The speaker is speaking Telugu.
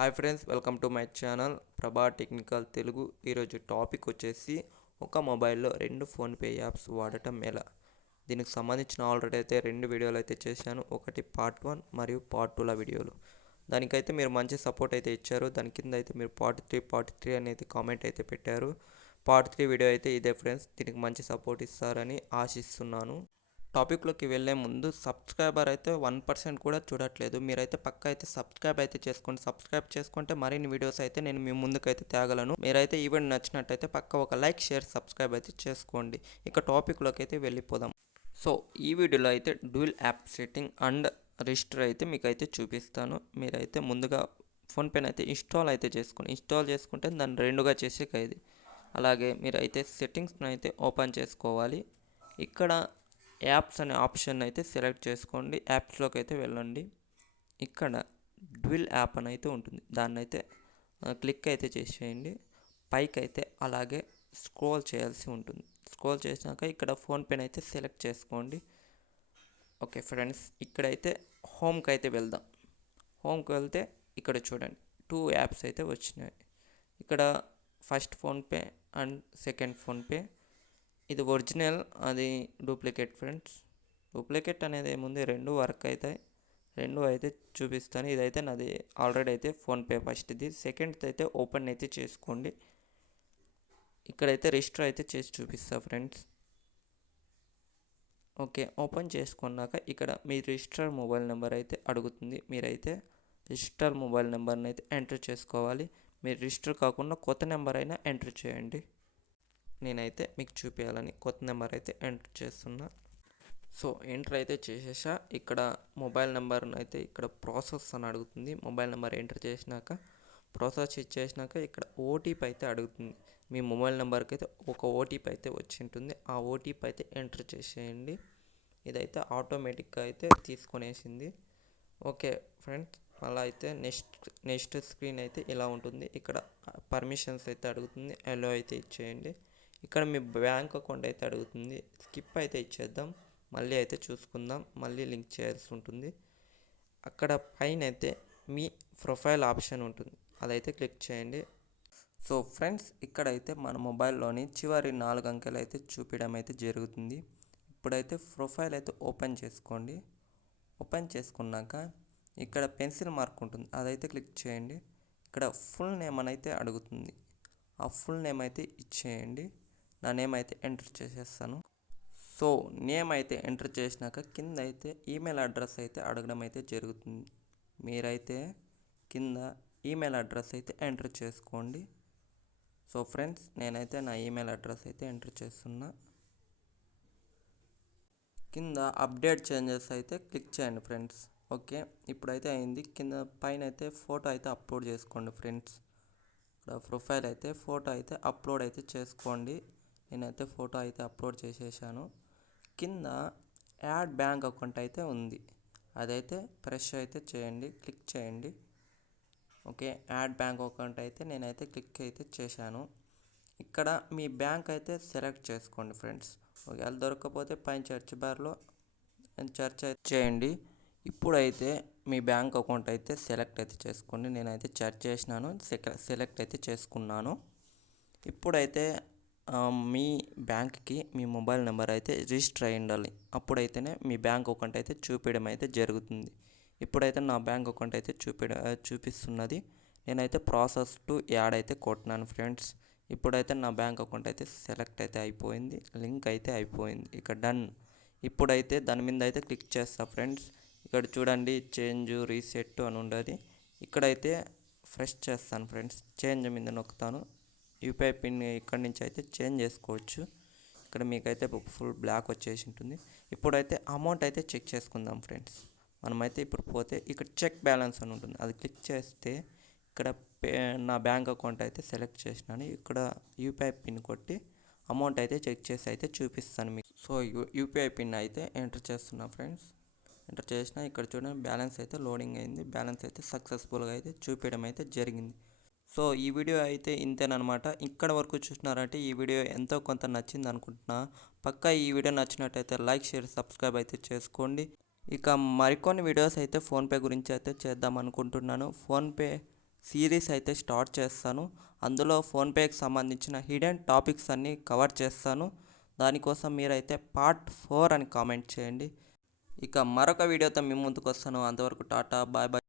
Hi friends, welcome to my channel ప్రభా టెక్నికల్ తెలుగు. ఈరోజు టాపిక్ వచ్చేసి ఒక మొబైల్లో 2 ఫోన్పే యాప్స్ వాడటం ఎలా. దీనికి సంబంధించిన ఆల్రెడీ అయితే 2 వీడియోలు అయితే చేశాను. ఒకటి పార్ట్ 1 మరియు పార్ట్ 2ల వీడియోలు. దానికైతే మీరు మంచి సపోర్ట్ అయితే ఇచ్చారు. దాని కింద అయితే మీరు పార్ట్ 3 అనేది కామెంట్ అయితే పెట్టారు. పార్ట్ 3 వీడియో అయితే ఇదే ఫ్రెండ్స్. దీనికి మంచి సపోర్ట్ ఇస్తారని ఆశిస్తున్నాను. టాపిక్లోకి వెళ్ళే ముందు సబ్స్క్రైబర్ అయితే 1% కూడా చూడట్లేదు. మీరైతే పక్క అయితే సబ్స్క్రైబ్ అయితే చేసుకోండి. సబ్స్క్రైబ్ చేసుకుంటే మరిన్ని వీడియోస్ అయితే నేను మీ ముందుకైతే తేగలను. మీరైతే ఈవెంట్ నచ్చినట్టయితే పక్క ఒక లైక్, షేర్, సబ్స్క్రైబ్ అయితే చేసుకోండి. ఇక టాపిక్లోకి అయితే వెళ్ళిపోదాం. సో ఈ వీడియోలో అయితే dual app setting and register అయితే మీకు అయితే చూపిస్తాను. మీరైతే ముందుగా ఫోన్పేని అయితే ఇన్స్టాల్ చేసుకుంటే దాన్ని రెండుగా చేసే ఖైదు. అలాగే మీరైతే సెట్టింగ్స్ని అయితే ఓపెన్ చేసుకోవాలి. ఇక్కడ యాప్స్ అనే ఆప్షన్ అయితే సెలెక్ట్ చేసుకోండి. యాప్స్లోకి అయితే వెళ్ళండి. ఇక్కడ డ్విల్ యాప్ అని అయితే ఉంటుంది. దాన్ని అయితే క్లిక్ అయితే చేసేయండి. పైకి అయితే అలాగే స్క్రోల్ చేయాల్సి ఉంటుంది. స్క్రోల్ చేసినాక ఇక్కడ ఫోన్పేని అయితే సెలెక్ట్ చేసుకోండి. ఓకే ఫ్రెండ్స్, ఇక్కడైతే హోమ్కి అయితే వెళ్దాం. హోమ్కి వెళ్తే ఇక్కడ చూడండి 2 యాప్స్ అయితే వచ్చినాయి. ఇక్కడ first PhonePe and second PhonePe. ఇది ఒరిజినల్, అది డూప్లికేట్ ఫ్రెండ్స్. డూప్లికేట్ అనేది ఏముంది, 2 వర్క్ అవుతాయి. 2 అయితే చూపిస్తాను. ఇదైతే నాది ఆల్రెడీ అయితే ఫోన్పే ఫస్ట్ది. సెకండ్ది అయితే ఓపెన్ అయితే చేసుకోండి. ఇక్కడైతే రిజిస్టర్ అయితే చేసి చూపిస్తా ఫ్రెండ్స్. ఓకే, ఓపెన్ చేసుకున్నాక ఇక్కడ మీ రిజిస్టర్ మొబైల్ నెంబర్ అయితే అడుగుతుంది. మీరైతే రిజిస్టర్ మొబైల్ నెంబర్ని అయితే ఎంటర్ చేసుకోవాలి. మీరు రిజిస్టర్ కాకుండా కొత్త నెంబర్ అయినా ఎంటర్ చేయండి. నేనైతే మీకు చూపించాలని కొత్త నెంబర్ అయితే ఎంటర్ చేస్తున్నా. సో ఎంటర్ అయితే చేసేసా. ఇక్కడ మొబైల్ నెంబర్ని అయితే ఇక్కడ ప్రాసెస్ అని అడుగుతుంది. మొబైల్ నెంబర్ ఎంటర్ చేసినాక ప్రాసెస్ ఇచ్చేసినాక ఇక్కడ ఓటీపీ అయితే అడుగుతుంది. మీ మొబైల్ నెంబర్కి అయితే ఒక ఓటీపీ అయితే వచ్చి ఉంటుంది. ఆ ఓటీపీ అయితే ఎంటర్ చేసేయండి. ఇదైతే ఆటోమేటిక్గా అయితే తీసుకొనేసింది. ఓకే ఫ్రెండ్స్, అలా అయితే నెక్స్ట్ స్క్రీన్ అయితే ఇలా ఉంటుంది. ఇక్కడ పర్మిషన్స్ అయితే అడుగుతుంది. అలో అయితే ఇచ్చేయండి. ఇక్కడ మీ బ్యాంక్ అకౌంట్ అయితే అడుగుతుంది. స్కిప్ అయితే ఇచ్చేద్దాం. మళ్ళీ అయితే చూసుకుందాం. మళ్ళీ లింక్ చేయాల్సి ఉంటుంది. అక్కడ పైన అయితే మీ ప్రొఫైల్ ఆప్షన్ ఉంటుంది. అదైతే క్లిక్ చేయండి. సో ఫ్రెండ్స్, ఇక్కడైతే మన మొబైల్లోని చివరి 4 అంకెలు అయితే చూపించడం అయితే జరుగుతుంది. ఇప్పుడైతే ప్రొఫైల్ అయితే ఓపెన్ చేసుకోండి. ఓపెన్ చేసుకున్నాక ఇక్కడ పెన్సిల్ మార్క్ ఉంటుంది. అదైతే క్లిక్ చేయండి. ఇక్కడ ఫుల్ నేమ్ అని అయితే అడుగుతుంది. ఆ ఫుల్ నేమ్ అయితే ఇచ్చేయండి. నా నేమ్ అయితే ఎంటర్ చేసేస్తాను. సో నేమ్ అయితే ఎంటర్ చేసినాక కింద అయితే ఈమెయిల్ అడ్రస్ అయితే అడగడం అయితే జరుగుతుంది. మీరైతే కింద ఈమెయిల్ అడ్రస్ అయితే ఎంటర్ చేసుకోండి. సో ఫ్రెండ్స్, నేనైతే నా ఈమెయిల్ అడ్రస్ అయితే ఎంటర్ చేస్తున్నా. కింద అప్డేట్ చేంజెస్ అయితే క్లిక్ చేయండి ఫ్రెండ్స్. ఓకే, ఇప్పుడైతే అయింది. కింద పైన అయితే ఫోటో అయితే అప్లోడ్ చేసుకోండి ఫ్రెండ్స్. ప్రొఫైల్ అయితే ఫోటో అయితే అప్లోడ్ అయితే చేసుకోండి. నేనైతే ఫోటో అయితే అప్లోడ్ చేసేసాను. కింద యాడ్ బ్యాంక్ అకౌంట్ అయితే ఉంది. అదైతే ప్రెస్ అయితే చేయండి, క్లిక్ చేయండి. ఓకే, యాడ్ బ్యాంక్ అకౌంట్ అయితే నేనైతే క్లిక్ అయితే చేశాను. ఇక్కడ మీ బ్యాంక్ అయితే సెలెక్ట్ చేసుకోండి ఫ్రెండ్స్. ఒకవేళ దొరకకపోతే పైన సెర్చ్ బార్లో సెర్చ్ అయితే చేయండి. ఇప్పుడైతే మీ బ్యాంక్ అకౌంట్ అయితే సెలెక్ట్ అయితే చేసుకోండి. నేనైతే సెర్చ్ చేసినాను, సెలెక్ట్ అయితే చేసుకున్నాను. ఇప్పుడైతే మీ బ్యాంక్కి మీ మొబైల్ నెంబర్ అయితే రిజిస్టర్ అయి ఉండాలి. అప్పుడైతేనే మీ బ్యాంక్ అకౌంట్ అయితే చూపించడం అయితే జరుగుతుంది. ఇప్పుడైతే నా బ్యాంక్ అకౌంట్ అయితే చూపిస్తున్నది. నేనైతే ప్రాసెస్ టు యాడ్ అయితే కొట్టినాను ఫ్రెండ్స్. ఇప్పుడైతే నా బ్యాంక్ అకౌంట్ అయితే సెలెక్ట్ అయితే అయిపోయింది. లింక్ అయితే అయిపోయింది. ఇక డన్. ఇప్పుడైతే దాని మీద అయితే క్లిక్ చేస్తా ఫ్రెండ్స్. ఇక్కడ చూడండి చేంజ్ రీసెట్ అని ఉండదు. ఇక్కడైతే ఫ్రెష్ చేస్తాను ఫ్రెండ్స్. చేంజ్ మీద నొక్కుతాను. యూపీఐ పిన్ ఇక్కడి నుంచి అయితే చేంజ్ చేసుకోవచ్చు. ఇక్కడ మీకైతే ఫుల్ బ్లాక్ వచ్చేసి ఉంటుంది. ఇప్పుడైతే అమౌంట్ అయితే చెక్ చేసుకుందాం ఫ్రెండ్స్. మనమైతే ఇప్పుడు పోతే ఇక్కడ చెక్ బ్యాలెన్స్ అని ఉంటుంది. అది క్లిక్ చేస్తే ఇక్కడ నా బ్యాంక్ అకౌంట్ అయితే సెలెక్ట్ చేసినాను. ఇక్కడ యూపీఐ పిన్ కొట్టి అమౌంట్ అయితే చెక్ చేసి అయితే చూపిస్తాను మీకు. సో యూపీఐ పిన్ అయితే ఎంటర్ చేస్తున్నా ఫ్రెండ్స్. ఎంటర్ చేసిన ఇక్కడ చూడండి బ్యాలెన్స్ అయితే లోడింగ్ అయింది. బ్యాలెన్స్ అయితే సక్సెస్ఫుల్గా అయితే చూపించడం అయితే జరిగింది. సో ఈ వీడియో అయితే ఇంతేనమాట. ఇక్కడ వరకు చూసినారంటే ఈ వీడియో ఎంతో కొంత నచ్చింది అనుకుంటున్నా. పక్కా ఈ వీడియో నచ్చినట్టయితే లైక్, షేర్, సబ్స్క్రైబ్ అయితే చేసుకోండి. ఇక మరికొన్ని వీడియోస్ అయితే ఫోన్పే గురించి అయితే చేద్దాం అనుకుంటున్నాను. ఫోన్పే సిరీస్ అయితే స్టార్ట్ చేస్తాను. అందులో ఫోన్పేకి సంబంధించిన హిడెన్ టాపిక్స్ అన్నీ కవర్ చేస్తాను. దానికోసం మీరైతే పార్ట్ 4 అని కామెంట్ చేయండి. ఇక మరొక వీడియోతో మీ ముందుకు వస్తాను. అంతవరకు టాటా బాయ్ బాయ్.